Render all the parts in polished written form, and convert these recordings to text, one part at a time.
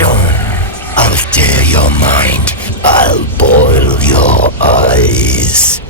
stone. I'll tear your mind. I'll boil your eyes.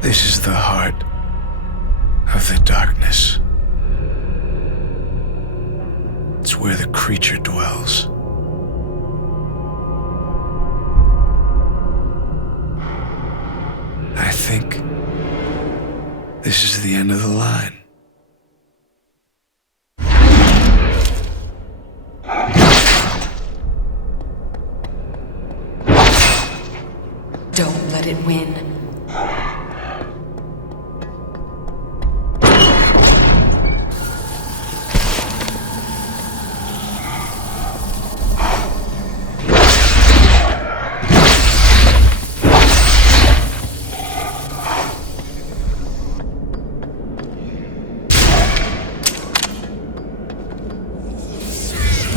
This is the heart of the darkness. It's where the creature dwells. I think this is the end of the line. Don't let it win.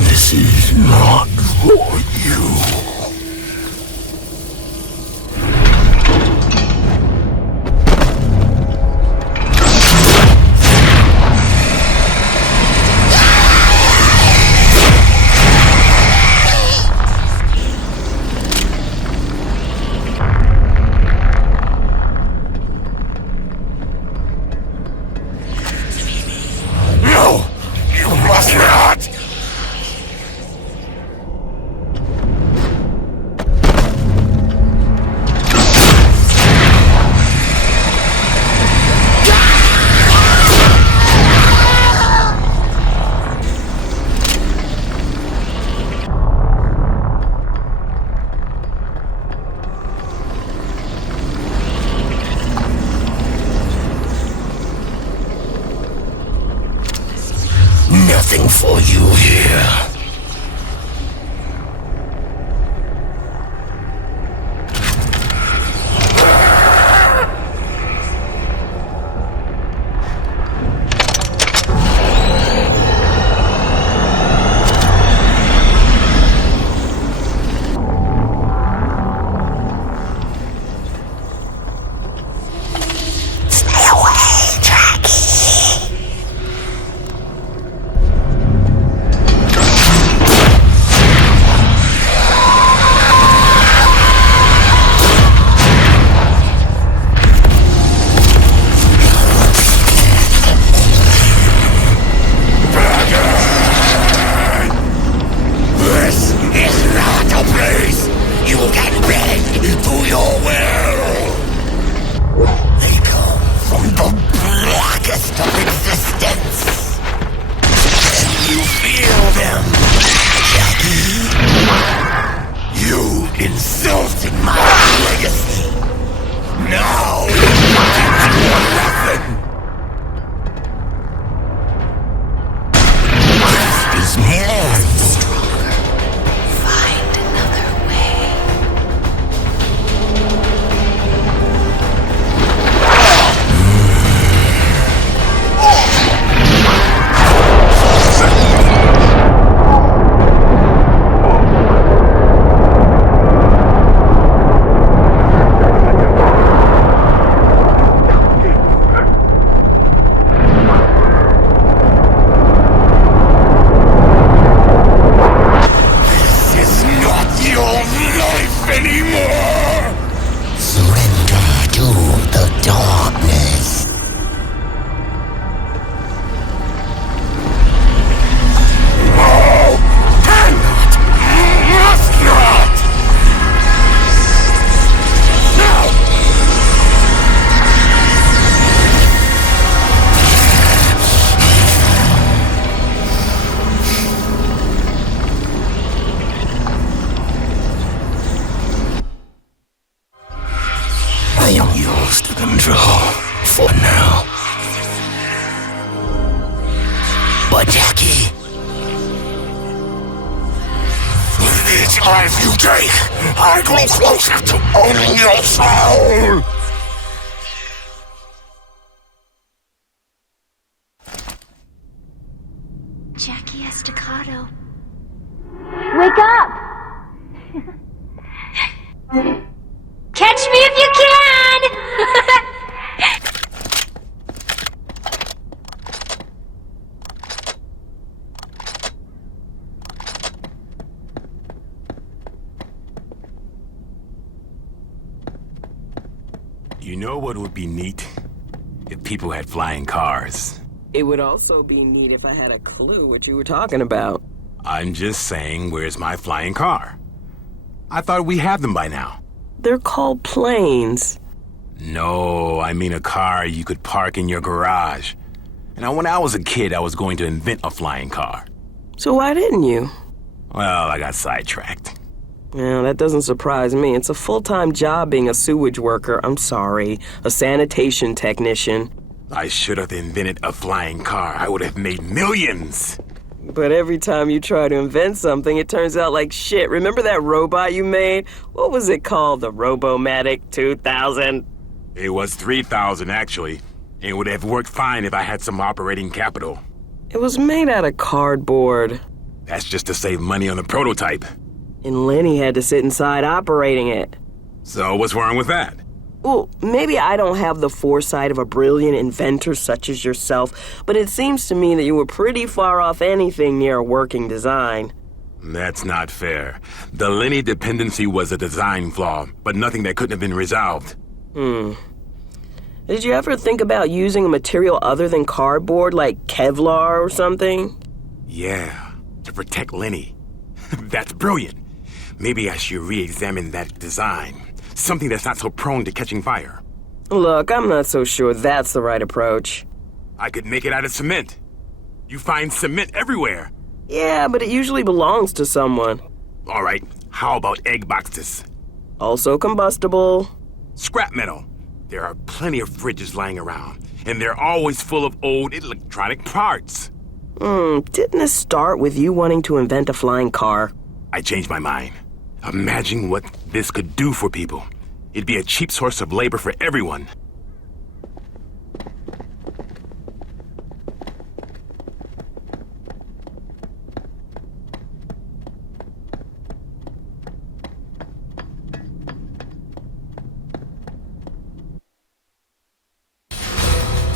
This is not for you. No! You must not! Nothing for you here. Stay away, Jackie. This is not a place you can bend to your will. They come from the blackest of existence. Can you feel them, Jackie? You insulting my legacy. Now it's your lesson. This is more. Find another way. Jackie. With each life you take, I grow closer to owning your soul. Jackie Estacado. Wake up! Catch me if you can! You know what would be neat? If people had flying cars. It would also be neat if I had a clue what you were talking about. I'm just saying, where's my flying car? I thought we had them by now. They're called planes. No, I mean a car you could park in your garage. And when I was a kid, I was going to invent a flying car. So why didn't you? Well, I got sidetracked. Yeah, that doesn't surprise me. It's a full-time job being a sewage worker. I'm sorry. A sanitation technician. I should have invented a flying car. I would have made millions. But every time you try to invent something, it turns out like shit. Remember that robot you made? What was it called? The Robomatic 2000? It was 3,000, actually. It would have worked fine if I had some operating capital. It was made out of cardboard. That's just to save money on the prototype. And Lenny had to sit inside operating it. So what's wrong with that? Well, maybe I don't have the foresight of a brilliant inventor such as yourself, but it seems to me that you were pretty far off anything near a working design. That's not fair. The Lenny dependency was a design flaw, but nothing that couldn't have been resolved. Did you ever think about using a material other than cardboard, like Kevlar or something? Yeah, to protect Lenny. That's brilliant. Maybe I should re-examine that design. Something that's not so prone to catching fire. Look, I'm not so sure that's the right approach. I could make it out of cement. You find cement everywhere. Yeah, but it usually belongs to someone. All right, how about egg boxes? Also combustible. Scrap metal. There are plenty of fridges lying around, and they're always full of old electronic parts. Didn't it start with you wanting to invent a flying car? I changed my mind. Imagine what this could do for people. It'd be a cheap source of labor for everyone.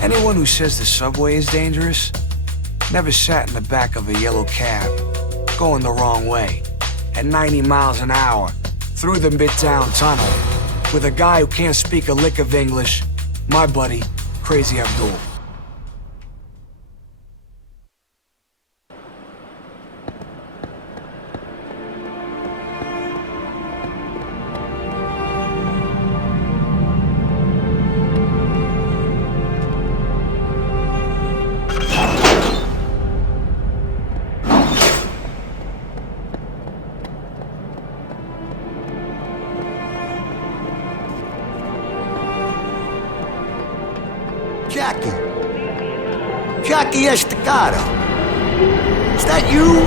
Anyone who says the subway is dangerous never sat in the back of a yellow cab, going the wrong way, at 90 miles an hour, through the Midtown Tunnel, with a guy who can't speak a lick of English, my buddy, Crazy Abdul. Jacki Eστακadо. Is that you?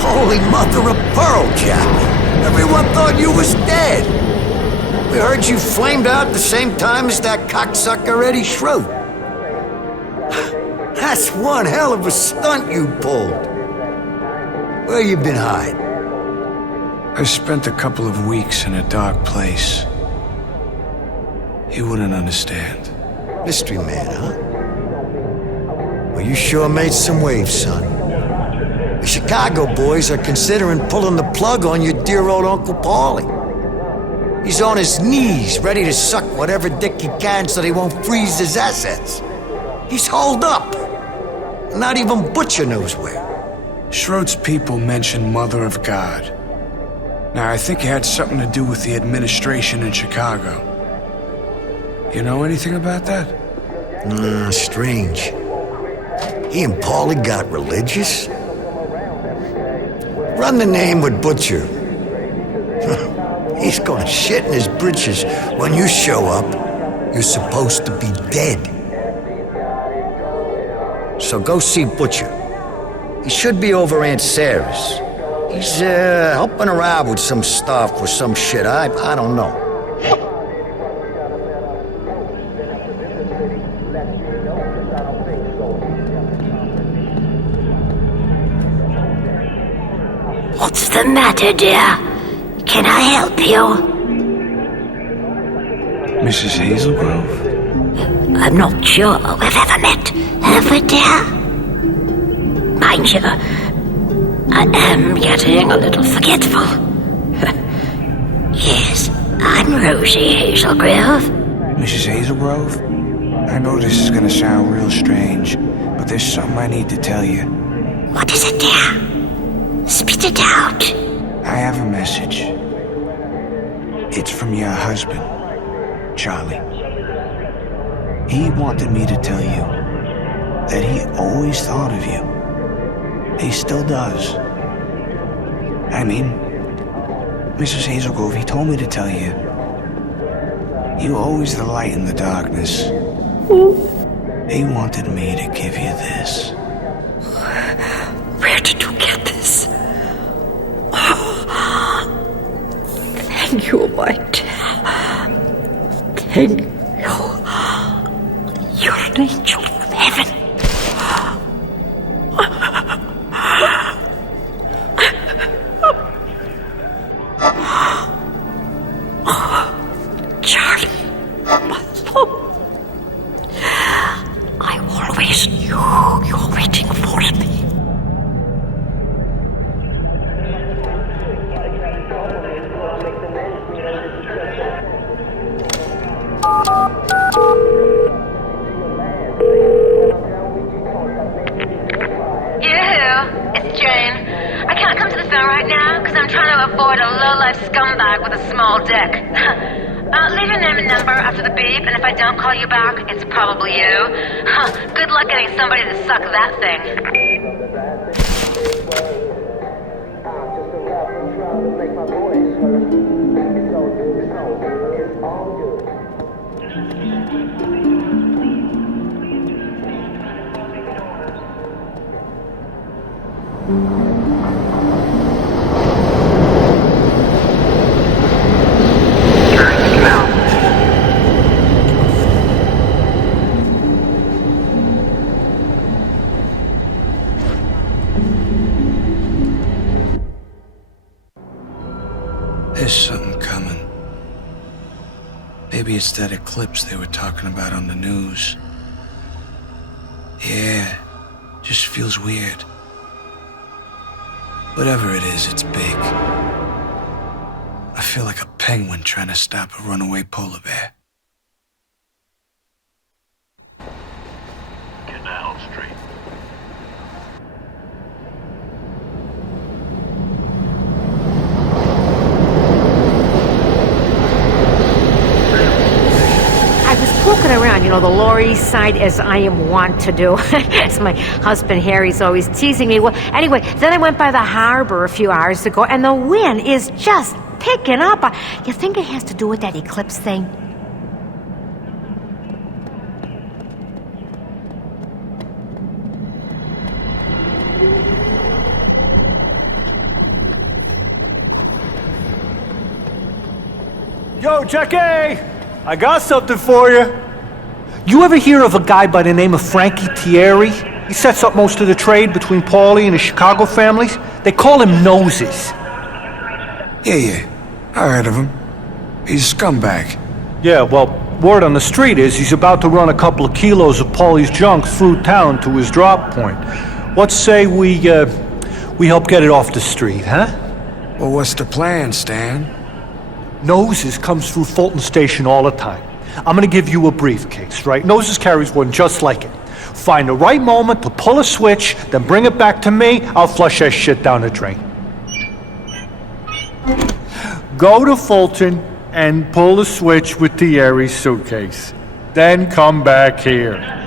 Holy mother of pearl, Jack. Everyone thought you was dead. We heard you flamed out at the same time as that cocksucker Eddie Schroed. That's one hell of a stunt you pulled. Where you been hiding? I spent a couple of weeks in a dark place. You wouldn't understand. Mystery man, huh? Well, you sure made some waves, son. The Chicago boys are considering pulling the plug on your dear old Uncle Paulie. He's on his knees, ready to suck whatever dick he can so they won't freeze his assets. He's holed up. Not even Butcher knows where. Schroed's people mentioned Mother of God. Now, I think it had something to do with the administration in Chicago. You know anything about that? Strange. He and Paulie got religious? Run the name with Butcher. He's gonna shit in his britches when you show up. You're supposed to be dead. So go see Butcher. He should be over Aunt Sarah's. He's, helping her out with some stuff or some shit. I don't know. What's the matter, dear? Can I help you? Mrs. Hazelgrove? I'm not sure we've ever met, have we, dear? Mind you, I am getting a little forgetful. Yes, I'm Rosie Hazelgrove. Mrs. Hazelgrove? I know this is gonna sound real strange, but there's something I need to tell you. What is it, dear? Spit it out. I have a message. It's from your husband, Charlie. He wanted me to tell you that he always thought of you. He still does. I mean, Mrs. Hazelgrove, he told me to tell you. You're always the light in the darkness. He wanted me to give you this. Where did you get this? Thank you, my dear. Thank you. You're an angel from heaven. Charlie, my love. I always knew you were waiting for me. I'm trying to avoid a low-life scumbag with a small dick. Leave your name and number after the beep, and if I don't call you back, it's probably you. Good luck getting somebody to suck that thing. There's something coming. Maybe it's that eclipse they were talking about on the news. Yeah, just feels weird. Whatever it is, it's big. I feel like a penguin trying to stop a runaway polar bear. Canal Street. Walking around, the Lower East Side as I am wont to do. As my husband Harry's always teasing me. Well, anyway, then I went by the harbor a few hours ago, and the wind is just picking up. You think it has to do with that eclipse thing? Yo, Jackie! I got something for you. You ever hear of a guy by the name of Frankie Thierry? He sets up most of the trade between Paulie and the Chicago families. They call him Noses. Yeah. I heard of him. He's a scumbag. Yeah, well, word on the street is he's about to run a couple of kilos of Paulie's junk through town to his drop point. Let's say we help get it off the street, huh? Well, what's the plan, Stan? Noses comes through Fulton Station all the time. I'm gonna give you a briefcase, right? Noses carries one just like it. Find the right moment to pull a switch, then bring it back to me. I'll flush that shit down the drain. Go to Fulton and pull the switch with Thierry's suitcase. Then come back here.